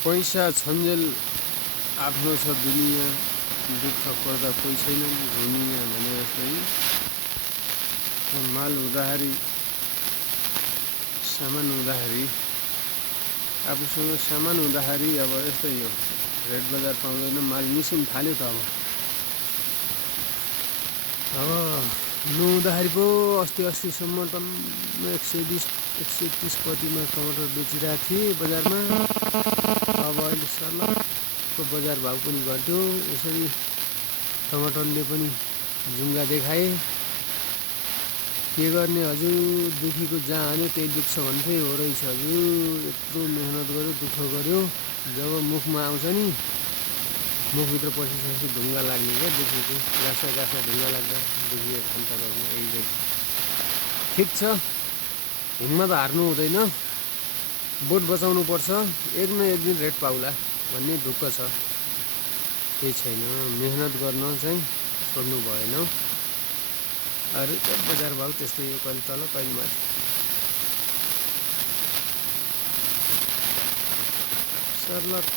पैसा छन्जेल आफ्नो छ दुनियाँ, दुःख पर्दा कोही छैन दुनियाँ भने जस्तै माल हुँदाखेरि सामान हुँदाखेरि आफूसँग सामान हुँदाखेरि अब यस्तै हो, रेड बजार पाउँदैन, माल निस्किन थाल्यो त अब नहुँदाखेरि पो अस्तिसम्म टम्म 120 130 कतिमा टमाटर बेचिरहेको थिएँ बजारमा। अब अहिले सर्लक्क बजार भाउ पनि घट्यो। यसरी टमाटरले पनि जुङ्गा देखाए। के गर्ने हजुर, दुखीको जहाँ हान्यो त्यही दुख्छ भन्थे हो रहेछ हजुर। यत्रो मेहनत गर्यो, दुःख गर्यो, जब मुखमा आउँछ नि, मुखभित्र पसेपछि ढुङ्गा लाग्ने क्या दुखीको। गाँसा ढुङ्गा लाग्दा दुखीको खान्छ अहिले। ठिक छ, हिम्मत हार्नु हुँदैन, बोट बचाउनु पर्छ, एक न एक दिन रेट पाउला भन्ने ढुक्क छ। केही छैन, मेहनत गर्न चाहिँ छोड्नु भएन। अरू त बजार भाउ त्यस्तै हो, कहिले तल कहिले माथि। सर्लक्क